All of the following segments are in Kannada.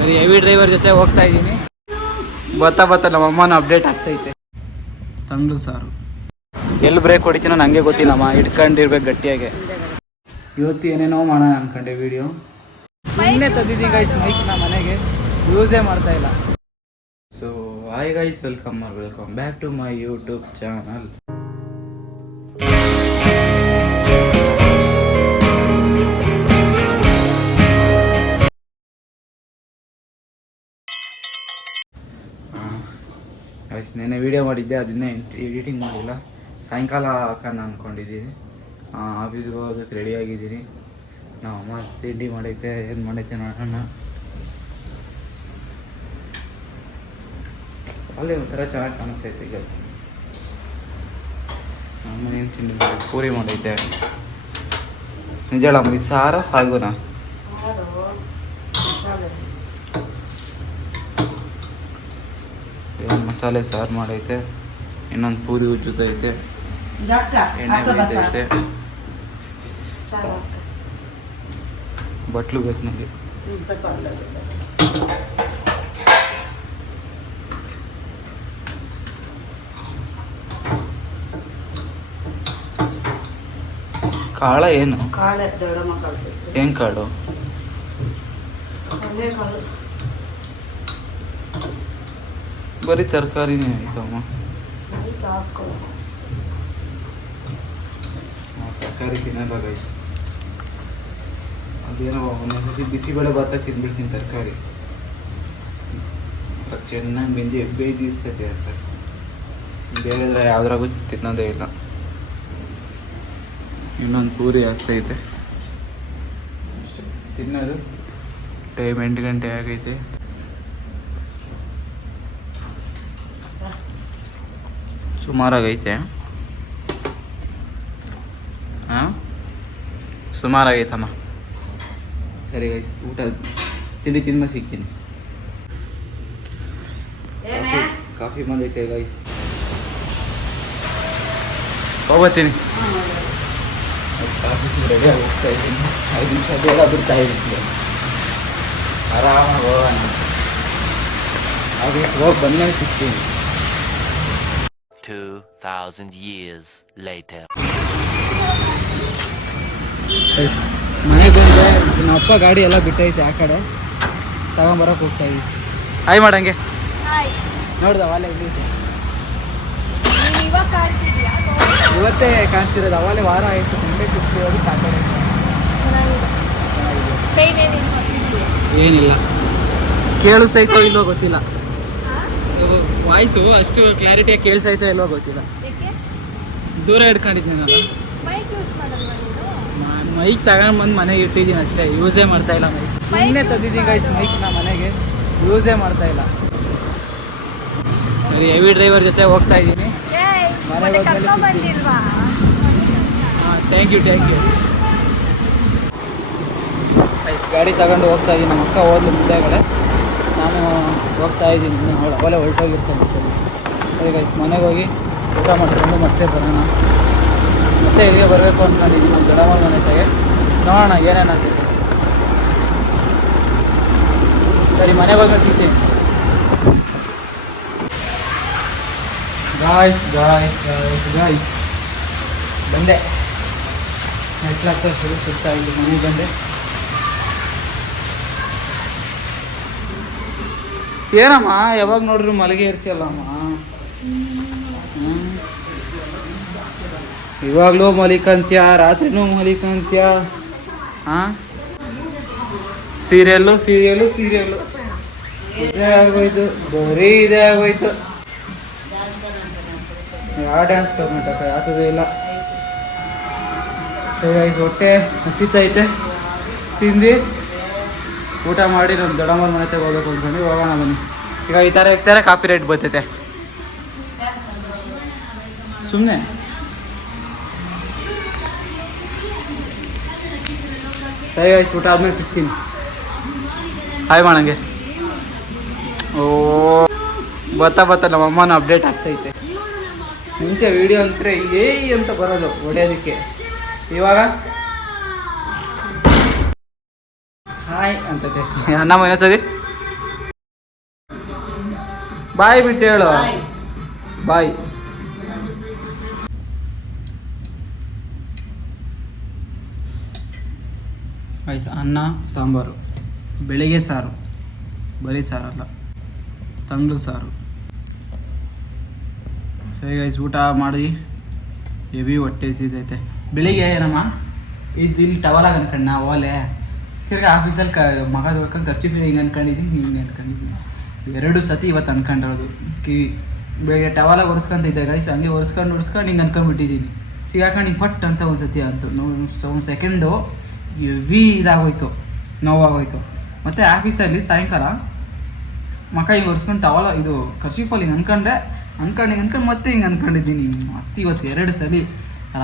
ಸರಿ, ಹೆವಿ ಡ್ರೈವರ್ ಜೊತೆ ಹೋಗ್ತಾ ಇದ್ದೀನಿ. ಬತ್ತಾ ನಮ್ಮಮ್ಮನ ಅಪ್ಡೇಟ್ ಆಗ್ತೈತೆ. ತಂಗ್ಳು ಸಾರು ಎಲ್ಲಿ ಬ್ರೇಕ್ ಹೊಡಿತೀನೋ ನನಗೆ ಗೊತ್ತಿಲ್ಲಮ್ಮ, ಇಟ್ಕೊಂಡಿರ್ಬೇಕು ಗಟ್ಟಿಯಾಗೆ. ಇವತ್ತು ಏನೇನೋ ಮಾಡೋಣ ಅನ್ಕೊಂಡೆ ವೀಡಿಯೋ. ಮೊನ್ನೆ ತಂದಿದ್ದೀನಿ ಗೈಸ್ ಮೈಕ್ನ ಮನೆಗೆ, ಯೂಸೇ ಮಾಡ್ತಾ ಇಲ್ಲ. So hi guys, welcome back to my YouTube channel. Guys ನೆನ್ನೆ ವೀಡಿಯೋ ಮಾಡಿದ್ದೆ, ಅದನ್ನೇ ಎಡಿಟಿಂಗ್ ಮಾಡಿಲ್ಲ. ಸಾಯಂಕಾಲ ಹಾಕೋಣ ಅಂದ್ಕೊಂಡಿದ್ದೀನಿ. ಆಫೀಸ್ಗೆ ಹೋಗೋದಕ್ಕೆ ರೆಡಿ ಆಗಿದ್ದೀನಿ. ನಾವು ಅಮ್ಮ ತಿಂಡಿ ಮಾಡೈತೆ, ಏನು ಮಾಡೈತೆ ನೋಡೋಣ. ಅಲ್ಲೇ ಒಂಥರ ಚೆನ್ನಾಗಿ ಕಾಣಿಸ್ತೈತೆ ಗೈಸ್. ಅಮ್ಮ ಏನು ತಿಂಡಿ ಮಾಡಿ ಪೂರಿ ಮಾಡೈತೆ. ನಿಜ ಹೇಳಮ್ಮ, ಸಾರ ಸಾಗುನ ಮಸಾಲೆ ಸಾರು ಮಾಡೈತೆ, ಇನ್ನೊಂದು ಪೂರಿ ಉಜ್ಜುತ್ತೈತೆ, ಎಣ್ಣೆ ಬೇಯ್ತೈತೆ, ಬಟ್ಲು ಬೇಕು ನನಗೆ. ಕಾಳ ಏನು ಏನ್ ಕಾಳು? ಬರೀ ತರಕಾರಿನೇ ಆಯ್ತಮ್ಮ. ತರಕಾರಿ ತಿನ್ನಲ್ಲ ಗೈಸ್. ಅದೇನೋ ಒಂದೊಂದ್ಸತಿ ಬಿಸಿಬೇಳೆ ಭಾತ ತಿಂದ್ಬಿಡ್ತೀನಿ ತರಕಾರಿ. ಚೆನ್ನಾಗಿ ಬೇಯ್ದಿರ್ತೈತೆ ಅಂತ, ಬೇರೆ ಯಾವ್ದ್ರಾಗೂ ತಿನ್ನೋದೇ ಇಲ್ಲ. ಇನ್ನೊಂದು ಪೂರಿ ಆಗ್ತೈತೆ ಅಷ್ಟೇ ತಿನ್ನೋದು. ಟೈಮ್ 8 ಗಂಟೆ ಆಗೈತೆ. ಸುಮಾರಾಗೈತೆ, ಹಾಂ ಸುಮಾರಾಗೈತಮ್ಮ. ಸರಿ ಗೈಸ್, ಊಟ ತಿಂಡಿ ತಿಂದ ಸಿಗ್ತೀನಿ. ಕಾಫಿ ಬಂದೈತೆ ಗೈಸ್, ಹೋಗ್ಬತ್ತೀನಿ. ಆಫೀಸಿಗೆ ರೆಡಿಯಾಗಿ ಹೋಗ್ತಾ ಇದ್ದೀನಿ. 5 ನಿಮಿಷ ಬೇಗ ಬಿಡ್ತಾ ಇದ್ದೀನಿ, ಆರಾಮಾಗಿ ಹೋಗೋಣ. ಆಫೀಸ್ಗೆ ಹೋಗಿ ಬಂದ್ಮೇಲೆ ಸಿಗ್ತೀನಿ. 2000 years later. ಮನೆಗೆ ಬಂದರೆ ನಮ್ಮ ಅಪ್ಪ ಗಾಡಿ ಎಲ್ಲ ಬಿಟ್ಟೈತೆ, ಆ ಕಡೆ ತಗೊಂಬರಕ್ಕೆ ಹೋಗ್ತಾ ಇದ್ದೀವಿ. ಹಾಯ್ ಮಾಡಂಗೆ ನೋಡ್ದ ಅವಾಲೆ ಇವತ್ತೇ ಕಾಣಿಸ್ತಿರೋದು. ಅವಾಲೆ ವಾರ ಆಯಿತು, ಗಂಟೆ ಕುಟ್ಟಿ ಹೋಗಿ ಸಾಕಾಗ. ಏನಿಲ್ಲ, ಕೇಳಿಸೈತೋ ಇಲ್ಲೋ ಗೊತ್ತಿಲ್ಲ. ವಾಯ್ಸು ಅಷ್ಟು ಕ್ಲಾರಿಟಿಯಾಗಿ ಕೇಳಿಸೈತೋ ಇಲ್ಲೋ ಗೊತ್ತಿಲ್ಲ. ದೂರ ಇಟ್ಕೊಂಡಿದ್ದೀನಿ ನಾನು. ಮೈಕ್ ತಗೊಂಡ್ಬಂದು ಮನೆಗೆ ಇಟ್ಟಿದ್ದೀನಿ ಅಷ್ಟೇ, ಯೂಸೇ ಮಾಡ್ತಾ ಇಲ್ಲ. ಮೊನ್ನೆ ತಂದಿದ್ದೀನಿ ಗೈಸ್ ಮೈಕ್ನ ಮನೆಗೆ, ಯೂಸೇ ಮಾಡ್ತಾ ಇಲ್ಲ. ಸರಿ, ಹೆವಿ ಡ್ರೈವರ್ ಜೊತೆ ಹೋಗ್ತಾ ಇದ್ದೀನಿ. ಮನೆಗೆ ಹೋದ್ಮೇಲೆ ಹಾಂ, ಥ್ಯಾಂಕ್ ಯು ಗೈಸ್. ಗಾಡಿ ತಗೊಂಡು ಹೋಗ್ತಾ ಇದ್ದೀನಿ. ನಮ್ಮ ಅಕ್ಕ ಹೋದ್ಲು ಮುಂದೆಗಡೆ, ನಾನು ಹೋಗ್ತಾ ಇದ್ದೀನಿ. ಅವಳೆ ಹೊರಟೋಗಿರ್ತಾನೆ. ಸರಿ ಗೈಸ್, ಮನೆಗೆ ಹೋಗಿ ಊಟ ಮಾಡ್ಕೊಂಡು ಮತ್ತೆ ಬರೋಣ. ಮತ್ತೆ ಇಲ್ಲಿಗೆ ಬರಬೇಕು ಅಂದ್ಕೊಂಡಿದ್ದೀನಿ ನಮ್ಮ ದೊಡ್ಡಮ್ಮ ಮನೆ ತೆಗೆ. ನೋಡೋಣ ಏನೇನಾಗ್ತೈತೆ. ಸರಿ, ಮನೆಗೆ ಹೋದ್ಮೇಲೆ ಸಿಗ್ತೀನಿ. ಗಾಯ್ಸ್ ಬಂದೆ. ನೆಟ್ಲಾಗ್ತಾ ಸುಸ್ತಾಯಿತು. ಮನೆಗೆ ಬಂದೆ. ಏನಮ್ಮ ಯಾವಾಗ ನೋಡ್ರಿ ಮಲಗಿ ಇರ್ತೀಯಲ್ಲಮ್ಮ. ಇವಾಗಲೂ ಮಲಿಕಂತ್ಯ, ರಾತ್ರಿನೂ ಮಲಿಕಂತ್ಯ. ಹಾಂ, ಸೀರಿಯಲ್ಲು ಇದೇ ಆಗೋಯ್ತು, ಬರೀ ಇದೇ ಆಗೋಯ್ತು. ಯಾವ ಡ್ಯಾನ್ಸ್ ಕರ್ನಾಟಕ ಯಾತದೇ ಇಲ್ಲ. ಹೊಟ್ಟೆ ಹಸಿತೈತೆ, ತಿಂದು ಊಟ ಮಾಡಿ ನಮ್ಮ ದೊಡ್ಡಮ್ಮನ ಮನೆ ಹೋಗ್ಬೇಕು ಅಂದ್ಕೊಂಡು ಹೋಗೋಣ ಬನ್ನಿ. ಈಗ ಈ ಥರ ಇರ್ತಾರೆ, ಕಾಪಿ ರೈಟ್ ಬರ್ತೈತೆ ಸುಮ್ಮನೆ. ಸರಿ ಗೈಸ್, ಊಟ ಆದ್ಮೇಲೆ ಸಿಗ್ತೀನಿ. ಹಾಯ್ ಮಾಡಂಗೆ. ಓ ಬತ್ತಾ ನಮ್ಮಮ್ಮನ ಅಪ್ಡೇಟ್ ಆಗ್ತೈತೆ. ಮುಂಚೆ ವೀಡಿಯೋ ಅಂದರೆ ಅಂತ ಬರೋದು ಹೊಡೆಯೋದಕ್ಕೆ, ಇವಾಗ ಹಾಯ್ ಅಂತತೆ. ನಮ್ಮ ಇನ್ನೊಂದ್ಸತಿ ಬಾಯ್ ಬಿಟ್ಟು ಹೇಳು. ಬಾಯ್. ಗೈಸ್ ಅನ್ನ ಸಾಂಬಾರು, ಬೆಳಿಗ್ಗೆ ಸಾರು, ಬರೀ ಸಾರಲ್ಲ, ತಂಗ್ಳು ಸಾರು. ಸರಿ ಗೈಸ್, ಊಟ ಮಾಡಿ ಹೆವಿ ಹೊಟ್ಟೆ ಸಿದೈತೆ. ಬೆಳಿಗ್ಗೆ ಏನಮ್ಮ ಇದು ಇಲ್ಲಿ ಟವಲಾಗ ಅನ್ಕೊಂಡು ನಾವು ಓಲೆ ತಿರ್ಗಿ ಆಫೀಸಲ್ಲಿ ಮಗ ಹೋಗ್ಕೊಂಡು ಖರ್ಚು ಹಿಂಗೆ ಅನ್ಕೊಂಡಿದ್ದೀನಿ, ಹಿಂಗೆ ಅನ್ಕೊಂಡಿದ್ದೀನಿ. 2 ಸತಿ ಇವತ್ತು ಅನ್ಕೊಂಡಿರೋದು. ಕಿವಿ ಬೆಳಿಗ್ಗೆ ಟವಲಾಗ ಒರೆಸ್ಕೊಂತಿದ್ದೆ ಗೈಸ್, ಹಂಗೆ ಒರೆಸ್ಕೊಂಡು ಹಿಂಗೆ ಅನ್ಕೊಂಡ್ಬಿಟ್ಟಿದ್ದೀನಿ. ಸಿಗಾಕೊಂಡು ಹಿಂಗೆ ಪಟ್ ಅಂತ ಒಂದು ಸತಿ ಅಂತು. ಒಂದು ಸೆಕೆಂಡು ಹೆವಿ ಇದಾಗೋಯ್ತು, ನೋವಾಗೋಯ್ತು. ಮತ್ತು ಆಫೀಸಲ್ಲಿ ಸಾಯಂಕಾಲ ಮಕ ಹಿಂಗೆ ಒರೆಸ್ಕೊಂಡು ಟವಲ ಇದು ಕರ್ಚೀಫಲ್ಲಿ ಹಿಂಗೆ ಅನ್ಕೊಂಡು ಮತ್ತೆ ಹಿಂಗೆ ಅನ್ಕೊಂಡಿದ್ದೀನಿ. ಮತ್ತೆ ಇವತ್ತು 2 ಸಲ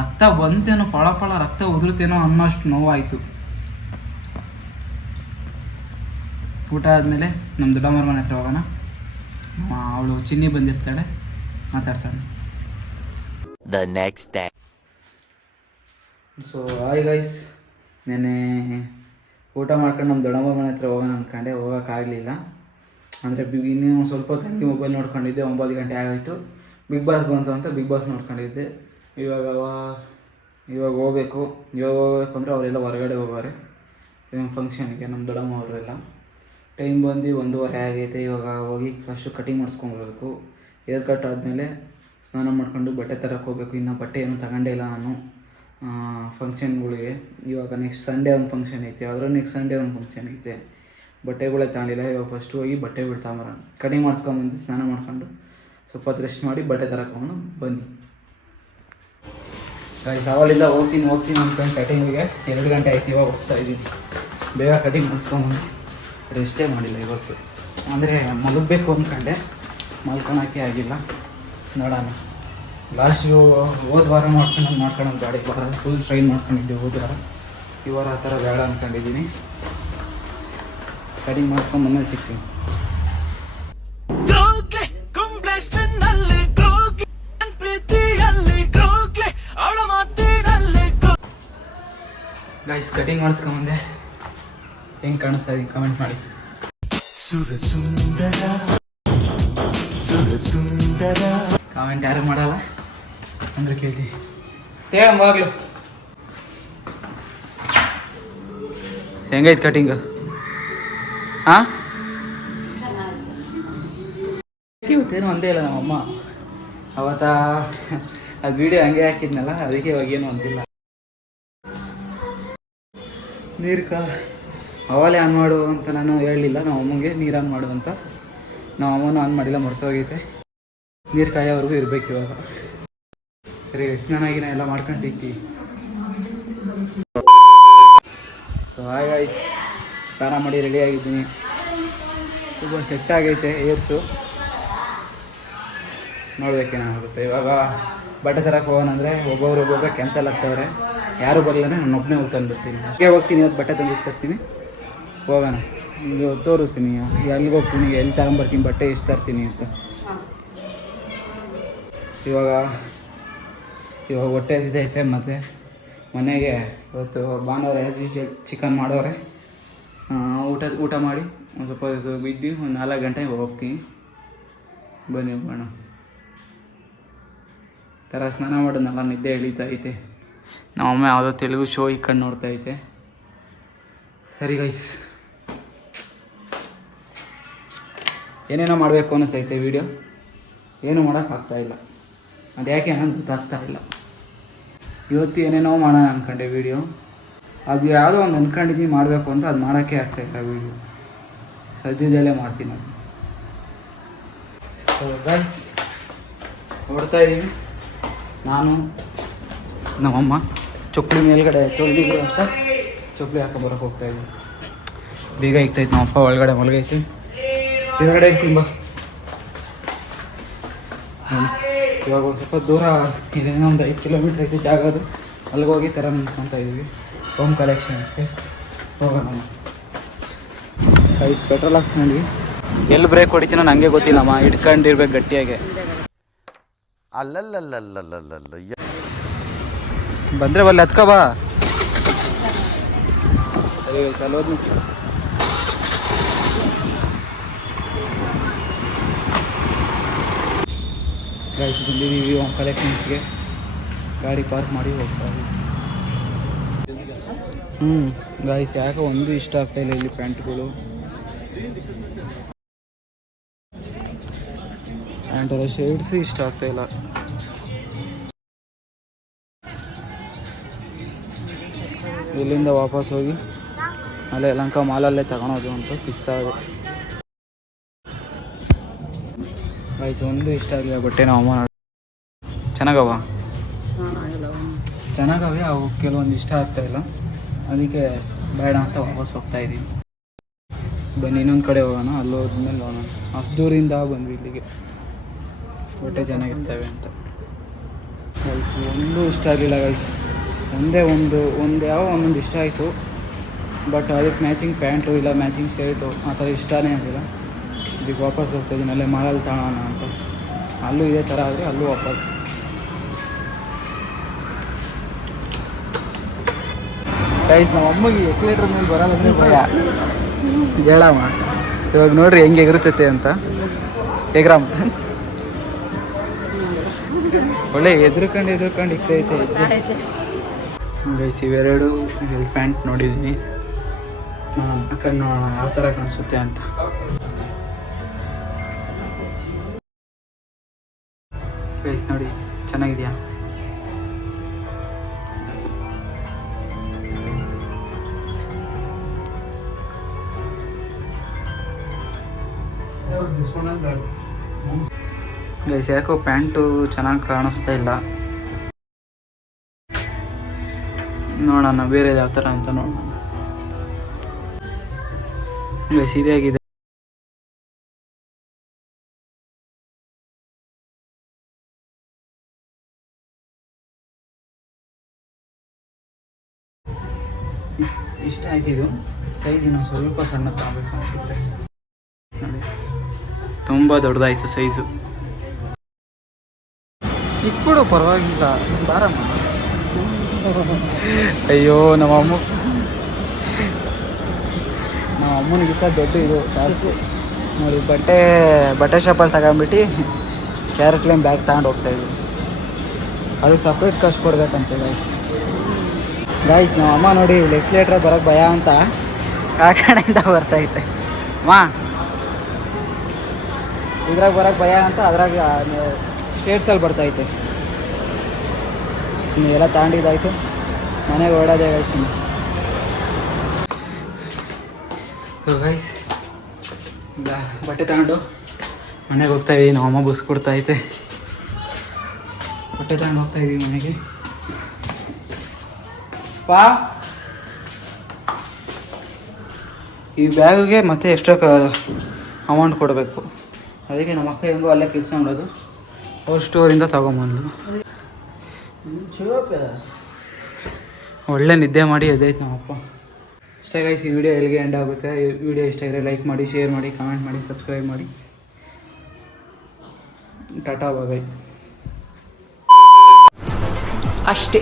ರಕ್ತ ಬಂತೇನೋ, ಪಳ ರಕ್ತ ಉದುರುತ್ತೇನೋ ಅನ್ನೋಷ್ಟು ನೋವಾಯಿತು. ಊಟ ಆದಮೇಲೆ ನಮ್ಮ ದೊಡ್ಡಮ್ಮರ ಮನೆ ಹತ್ರ ಹೋಗೋಣ. ಅವಳು ಚಿನ್ನಿ ಬಂದಿರ್ತಾಳೆ, ಮಾತಾಡ್ಸೋಣ. The next day. So hi guys, ನೆನ್ನೆ ಊಟ ಮಾಡ್ಕೊಂಡು ನಮ್ಮ ದೊಡ್ಡಮ್ಮರ ಮನೆ ಹತ್ರ ಹೋಗೋಣ ಅಂದ್ಕೊಂಡೆ, ಹೋಗೋಕ್ಕಾಗಲಿಲ್ಲ. ಅಂದರೆ ಇನ್ನೂ ಸ್ವಲ್ಪ ಹೊತ್ತು ಹಂಗೆ ಮೊಬೈಲ್ ನೋಡ್ಕೊಂಡಿದ್ದೆ. 9 ಗಂಟೆ ಆಗೋಯ್ತು. ಬಿಗ್ ಬಾಸ್ ಬಂತು ಅಂತ ಬಿಗ್ ಬಾಸ್ ನೋಡ್ಕೊಂಡಿದ್ದೆ. ಇವಾಗ ಹೋಗ್ಬೇಕು. ಅಂದರೆ ಅವರೆಲ್ಲ ಹೊರಗಡೆ ಹೋಗೋರೆ ಫಂಕ್ಷನ್ಗೆ, ನಮ್ಮ ದೊಡ್ಡಮ್ಮ ಅವರೆಲ್ಲ. ಟೈಮ್ ಬಂದು 1:30 ಆಗೈತೆ. ಇವಾಗ ಹೋಗಿ ಫಸ್ಟು ಕಟಿಂಗ್ ಮಾಡಿಸ್ಕೊಂಡ್ಬರ್ಬೇಕು. ಏರ್ ಕಟ್ ಆದಮೇಲೆ ಸ್ನಾನ ಮಾಡ್ಕೊಂಡು ಬಟ್ಟೆ ತರಕ್ಕೆ ಹೋಗ್ಬೇಕು. ಇನ್ನು ಬಟ್ಟೆ ಏನೂ ತಗೊಂಡೇ ಇಲ್ಲ ನಾನು ಫಂಕ್ಷನ್ಗಳಿಗೆ. ಇವಾಗ ನೆಕ್ಸ್ಟ್ ಸಂಡೇ ಒಂದು ಫಂಕ್ಷನ್ ಐತೆ, ಅದರ ನೆಕ್ಸ್ಟ್ ಸಂಡೇ ಒಂದು ಫಂಕ್ಷನ್ ಐತೆ. ಬಟ್ಟೆಗಳೇ ತಗೊಂಡಿಲ್ಲ. ಇವಾಗ ಫಸ್ಟು ಹೋಗಿ ಬಟ್ಟೆಗಳು ತಗೊಂಬರೋಣ. ಕಟಿಂಗ್ ಮಾಡಿಸ್ಕೊಂಬಂದು ಸ್ನಾನ ಮಾಡ್ಕೊಂಡು ಸ್ವಲ್ಪ ಹೊತ್ತು ರೆಸ್ಟ್ ಮಾಡಿ ಬಟ್ಟೆ ತರಕೊಂಡು ಬನ್ನಿ. ಸವಾಲಿಂದ ಹೋಗ್ತೀನಿ ಅಂದ್ಕೊಂಡು ಕಟಿಂಗಿಗೆ 2 ಗಂಟೆ ಆಯ್ತು. ಇವಾಗ ಹೋಗ್ತಾಯಿದ್ದೀನಿ. ಬೇಗ ಕಟಿಂಗ್ ಮಾಡಿಸ್ಕೊಂಬಂದು ರೆಸ್ಟೇ ಮಾಡಿಲ್ಲ ಇವತ್ತು. ಅಂದರೆ ಮಲಗಬೇಕು ಅಂದ್ಕೊಂಡೆ, ಮಲ್ಕೊಳಕ್ಕೆ ಆಗಿಲ್ಲ. ನೋಡೋಣ. ಲಾಸ್ಟು ಹೋದ ವಾರ ಮಾಡ್ಕೊಂಡು ಗಾಡಿ ವಾರ ಫುಲ್ ಟ್ರೈನ್ ಮಾಡ್ಕೊಂಡಿದ್ದೆ. ಹೋದ ವಾರ ಈ ವಾರ ಆ ಥರ ಬೇಡ ಅಂದ್ಕೊಂಡಿದ್ದೀನಿ. ಕಟಿಂಗ್ ಮಾಡಿಸ್ಕೊಂಡು ಮನೇಲಿ ಸಿಗ್ತೀನಿ. ಗೈಸ್ ಕಟಿಂಗ್ ಮಾಡಿಸ್ಕೊಂಬಂದೆ. ಹೆಂಗೆ ಕಾಣಿಸ್ತಾ ಇದೀನಿ ಕಮೆಂಟ್ ಮಾಡಿ. ಕಾಮೆಂಟ್ ಯಾರು ಮಾಡಲ್ಲ ಅಂದ್ರೆ ಕೇಳ್ತೀನಿ. ತೇಗಂಬಾಗ್ಲು ಹೆಂಗೈತೆ ಕಟಿಂಗ್? ಹಾಂ, ಇವತ್ತೇನು ಒಂದೇ ಇಲ್ಲ. ನಮ್ಮಮ್ಮ ಅವತ್ತ ಅದು ವೀಡಿಯೋ ಹಂಗೆ ಹಾಕಿದ್ನಲ್ಲ, ಅದಕ್ಕೆ ಇವಾಗೇನು ಅಂತಿಲ್ಲ. ನೀರು ಅವಲೇ ಆನ್ ಮಾಡು ಅಂತ ನಾನು ಹೇಳಲಿಲ್ಲ ನಮ್ಮ ಅಮ್ಮಂಗೆ, ನೀರು ಆನ್ ಮಾಡು ಅಂತ. ನಮ್ಮ ಅಮ್ಮನೂ ಆನ್ ಮಾಡಿಲ್ಲ, ಮರ್ತೋಗೈತೆ. ನೀರು ಕಾಯೋವರೆಗೂ ಇರಬೇಕು ಇವಾಗ. ಸರಿ, ಸ್ನಾನಾಗಿನ ಎಲ್ಲ ಮಾಡ್ಕೊಂಡು ಸಿಗ್ತೀವಿ. ಹಾಯ್ ಗೈಸ್, ಸ್ನಾನ ಮಾಡಿ ರೆಡಿ ಆಗಿದ್ದೀನಿ. ತುಂಬ ಸೆಟ್ ಆಗೈತೆ ಏರ್ಸು. ನೋಡ್ಬೇಕೇನಾಗುತ್ತೆ. ಇವಾಗ ಬಟ್ಟೆ ತರಕ್ಕೆ ಹೋಗೋಣ ಅಂದರೆ ಒಬ್ಬೊಬ್ಬರು ಕ್ಯಾನ್ಸಲ್ ಆಗ್ತವ್ರೆ. ಯಾರು ಬರಲ್ಲ, ನಾನು ಒಬ್ಬನೇ ಹೋಗಿ ತಂದುಬಿಡ್ತೀನಿ. ಅಷ್ಟೇ ಹೋಗ್ತೀನಿ. ಇವತ್ತು ಬಟ್ಟೆ ತಂದು ತರ್ತೀನಿ. ಹೋಗೋಣ. ಇದು ತೋರಿಸ್ತೀನಿ ಎಲ್ಲಿಗೆ ಹೋಗ್ತೀನಿ, ಎಲ್ಲಿ ತಗೊಂಬರ್ತೀನಿ, ಬಟ್ಟೆ ಎಷ್ಟು ತರ್ತೀನಿ ಅಂತ. ಇವಾಗ ಹೊಟ್ಟೆ ಹಸಿದೈತೆ. ಮತ್ತು ಮನೆಗೆ ಇವತ್ತು ಭಾನುವಾರ ಚಿಕನ್ ಮಾಡೋರೆ. ಊಟ ಮಾಡಿ ಒಂದು ಸ್ವಲ್ಪ ಇದು ಬಿದ್ದು ಒಂದು 4 ಗಂಟೆಗೆ ಹೋಗ್ತೀನಿ. ಬನ್ನಿ ಹೋಗೋಣ. ಥರ ಸ್ನಾನ ಮಾಡೋದನ್ನೆಲ್ಲ ನಿದ್ದೆ ಎಳೀತೈತೆ. ನಮ್ಮಮ್ಮ ಯಾವುದೋ ತೆಲುಗು ಶೋ ಇಕ್ಕೊಂಡು ನೋಡ್ತೈತೆ. ಸರಿ ಗೈಸ್, ಏನೇನೋ ಮಾಡಬೇಕು ಅನ್ನಿಸ್ತೈತೆ. ವೀಡಿಯೋ ಏನೂ ಮಾಡೋಕ್ಕಾಗ್ತಾಯಿಲ್ಲ. ಅದು ಯಾಕೆ ಅನ್ನೋದು ಗೊತ್ತಾಗ್ತಾಯಿಲ್ಲ. ಇವತ್ತು ಏನೇನೋ ಮಾಡೋಣ ಅಂದ್ಕೊಂಡೆ ವೀಡಿಯೋ. ಅದು ಯಾವುದೋ ಒಂದು ಅಂದ್ಕೊಂಡಿದ್ದೀನಿ ಮಾಡಬೇಕು ಅಂತ, ಅದು ಮಾಡೋಕ್ಕೆ ಆಗ್ತಾಯಿಲ್ಲ ವೀಡಿಯೋ. ಸದ್ಯದಲ್ಲೇ ಮಾಡ್ತೀನಿ ಅದು. ಗೈಸ್, ಹೊಡ್ತಾಯಿದ್ದೀವಿ. ನಾನು ನಮ್ಮಮ್ಮ ಚಪ್ಪಲಿ ಮೇಲ್ಗಡೆ ತೊಳೆದಿದ್ರು ಅಂತ ಚಪ್ಪಲಿ ಹಾಕೊಂಬರಕ್ಕೆ ಹೋಗ್ತಾಯಿದ್ದೀವಿ. ಬೇಗ ಇಕ್ತೈತೆ. ನಮ್ಮಪ್ಪ ಒಳಗಡೆ ಮಲಗೈತಿ. ಕೆಳಗಡೆ ತುಂಬ ಇವಾಗ ಒಂದು ಸ್ವಲ್ಪ ದೂರ ಇದೆ, ಒಂದು 5 ಕಿಲೋಮೀಟ್ರ್ ಐತಿ ಜಾಗ. ಅದು ಅಲ್ಲಿಗೆ ಹೋಗಿ ಥರ ಅಂತ ಇದ್ದೀವಿ. ಹೋಮ್ ಕಲೆಕ್ಷನ್ಸ್ಗೆ ಹೋಗೋಣ. ಗೈಸ್, ಪೆಟ್ರೋಲ್ ಹಾಕ್ಸ್ಕೊಂಡ್ವಿ. ಎಲ್ಲಿ ಬ್ರೇಕ್ ಹೊಡಿತೀನೋ ನನಗೆ ಗೊತ್ತಿಲ್ಲಮ್ಮ. ಇಟ್ಕೊಂಡಿರ್ಬೇಕು ಗಟ್ಟಿಯಾಗೆ. ಬಂದರೆ ಬಲ್ಲಿ ಹತ್ಕೋ ಬಾ. ಸಲೋದ್ನ ಗೈಸ್ ಬಂದಿದ್ದೀವಿ ಹೋಮ್ ಕಲೆಕ್ಷನ್ಸ್ಗೆ. ಗಾಡಿ ಪಾರ್ಕ್ ಮಾಡಿ ಹೋಗ್ತಾ ಇದ್ದೀವಿ. ಗೈಸ್ ಯಾಕೋ ಒಂದು ಇಷ್ಟ ಆಗ್ತಾಯಿಲ್ಲ ಇಲ್ಲಿ ಪ್ಯಾಂಟ್ಗಳು. ಪ್ಯಾಂಟಲ್ಲ ಶೇಡ್ಸು ಇಷ್ಟ ಆಗ್ತಾಯಿಲ್ಲ. ಇಲ್ಲಿಂದ ವಾಪಸ್ ಹೋಗಿ ಅಲ್ಲೇ ಯಲಹಂಕ ಮಾಲಲ್ಲೇ ತಗೊಳೋದು ಅಂತ ಫಿಕ್ಸ್ ಆಗಿದೆ. ಗೈಸ್ ಒಂದು ಇಷ್ಟ ಆಗಿಲ್ಲ ಬಟ್ಟೆ. ನಾವು ಚೆನ್ನಾಗವ ಚೆನ್ನಾಗವೆ, ಅವು ಕೆಲವೊಂದು ಇಷ್ಟ ಆಗ್ತಾಯಿಲ್ಲ, ಅದಕ್ಕೆ ಬೇಡ ಅಂತ ವಾಪಸ್ ಹೋಗ್ತಾ ಇದ್ದೀವಿ. ಬನ್ನಿ ಇನ್ನೊಂದು ಕಡೆ ಹೋಗೋಣ, ಅಲ್ಲಿ ಹೋದ್ಮೇಲೆ ಹೋಗೋಣ. ಅಷ್ಟು ದೂರಿಂದ ಬಂದ್ವಿ ಇಲ್ಲಿಗೆ, ಬಟ್ಟೆ ಚೆನ್ನಾಗಿರ್ತವೆ ಅಂತ. ಗೈಸ್ ಒಂದು ಇಷ್ಟ ಆಗಲಿಲ್ಲ ಗೈಸ್. ಒಂದೊಂದು ಇಷ್ಟ ಆಯಿತು, ಬಟ್ ಅದಕ್ಕೆ ಮ್ಯಾಚಿಂಗ್ ಪ್ಯಾಂಟು ಇಲ್ಲ ಮ್ಯಾಚಿಂಗ್ ಶರ್ಟು ಆ ಥರ ಇಷ್ಟನೇ ಆಗಿಲ್ಲ. ಇದಕ್ಕೆ ವಾಪಸ್ ಹೋಗ್ತಾಯಿದ್ದೀನಿ. ಅಲ್ಲೇ ಮಾಲಲ್ಲಿ ತಗೊಳ್ಳೋಣ ಅಂತ. ಅಲ್ಲೂ ಇದೇ ಥರ ಆದರೆ ಅಲ್ಲೂ ವಾಪಸ್. ಗೈಸ್ ನಮ್ಮ ಅಮ್ಮಗೆ ಎಕ್ಲೇಟ್ರ್ ಮೇಲೆ ಬರೋದಂದರೆ ಭಯ. ಹೇಳಮ್ಮ ಇವಾಗ ನೋಡ್ರಿ ಹೆಂಗೆ ಎಗರುತ್ತೈತೆ ಅಂತ. ಎಗ್ರಾಮ್ ಒಳ್ಳೆ ಎದ್ರುಕೊಂಡು ಇರ್ತೈತೆ. ಗೈಸ್ ಇವೆರಡು ಪ್ಯಾಂಟ್ ನೋಡಿದ್ದೀನಿ, ಹಾಕೊಂಡು ನೋಡೋಣ ಯಾವ ಥರ ಕಾಣಿಸುತ್ತೆ ಅಂತ. ಗೈಸ್ ನೋಡಿ ಚೆನ್ನಾಗಿದೆಯಾ? ಗೈಸ್ ಯಾಕೋ ಪ್ಯಾಂಟು ಚೆನ್ನಾಗಿ ಕಾಣಿಸ್ತಾ ಇಲ್ಲ. ನೋಡೋಣ ಬೇರೆ ಯಾವ ಥರ ಅಂತ ನೋಡೋಣ. ಗೈಸ್ ಇದೇ ಆಗಿದೆ. ಇಷ್ಟ ಆಯ್ತಿದು. ಸೈಜ್ ಇನ್ನೂ ಸ್ವಲ್ಪ ಸಣ್ಣ ತಗೋಬೇಕು ಅನಿಸುತ್ತೆ. ನೋಡಿ ತುಂಬ ದೊಡ್ಡದಾಯಿತು ಸೈಜು. ಇಟ್ಬಿಡು ಪರವಾಗಿಲ್ಲ, ಬಾರಮ್ಮ. ಅಯ್ಯೋ ನಮ್ಮಮ್ಮನಿಗೆ ಸಹ ದೊಡ್ಡ ಇದು ಟಾಸ್ಕು ನೋಡಿ. ಬಟ್ಟೆ ಶಾಪಲ್ಲಿ ತಗೊಂಡ್ಬಿಟ್ಟು ಕ್ಯಾರೆಟ್ ಲೈನ್ ಬ್ಯಾಗ್ ತಗೊಂಡು ಹೋಗ್ತಾಯಿದ್ವಿ. ಅದಕ್ಕೆ ಸಪ್ರೇಟ್ ಕಾಸ್ಟ್ ಕೊಡ್ಬೇಕಂತೆ ಗೈಸ್. ನಮ್ಮ ಅಮ್ಮ ನೋಡಿ ಎಕ್ಸ್ಲೇಟ್ರ್ ಬರೋಕ್ಕೆ ಭಯ ಅಂತ ಆ ಕಡೆಯಿಂದ ಬರ್ತೈತೆ. ಮಾ ಇದ್ರಾಗ ಬರೋಕ್ಕೆ ಭಯ ಅಂತ ಅದ್ರಾಗ ಸ್ಟೇಟ್ಸಲ್ಲಿ ಬರ್ತೈತೆ. ಎಲ್ಲ ತಗೊಂಡಿದ್ದಾಯ್ತು, ಮನೆಗೆ ಓಡೋದೇ ಗೈಸ್. ಗೈಸ್ ಬಟ್ಟೆ ತಗೊಂಡು ಮನೆಗೆ ಹೋಗ್ತಾಯಿದ್ದೀವಿ. ನಮ್ಮಮ್ಮ ಬಸ್ ಕೊಡ್ತಾಯಿದ್ದೆ. ಬಟ್ಟೆ ತಗೊಂಡು ಹೋಗ್ತಾಯಿದ್ದೀವಿ ಮನೆಗೆ. ಈ ಬ್ಯಾಗಿಗೆ ಮತ್ತೆ ಎಕ್ಸ್ಟ್ರಾ ಅಮೌಂಟ್ ಕೊಡಬೇಕು. ಅದಕ್ಕೆ ನಮ್ಮ ಅಕ್ಕ ಹೆಂಗೋ ಅಲ್ಲೇ ಕೆಲಸ ಮಾಡೋದು, ಅವ್ರ ಸ್ಟೋರಿಂದ ತೊಗೊಂಬಂದು ಒಳ್ಳೆ ನಿದ್ದೆ ಮಾಡಿ ಎದ್ದೈತೆ ನಮ್ಮಪ್ಪ. ಅಷ್ಟೇ ಗೈಸ್, ಈ ವಿಡಿಯೋ ಎಲ್ಲಿಗೆ ಎಂಡ್ ಆಗುತ್ತೆ. ಈ ವಿಡಿಯೋ ಇಷ್ಟ ಇದ್ದರೆ ಲೈಕ್ ಮಾಡಿ, ಶೇರ್ ಮಾಡಿ, ಕಮೆಂಟ್ ಮಾಡಿ, ಸಬ್ಸ್ಕ್ರೈಬ್ ಮಾಡಿ. ಟಾಟಾ ಬಾಯ್. ಅಷ್ಟೇ.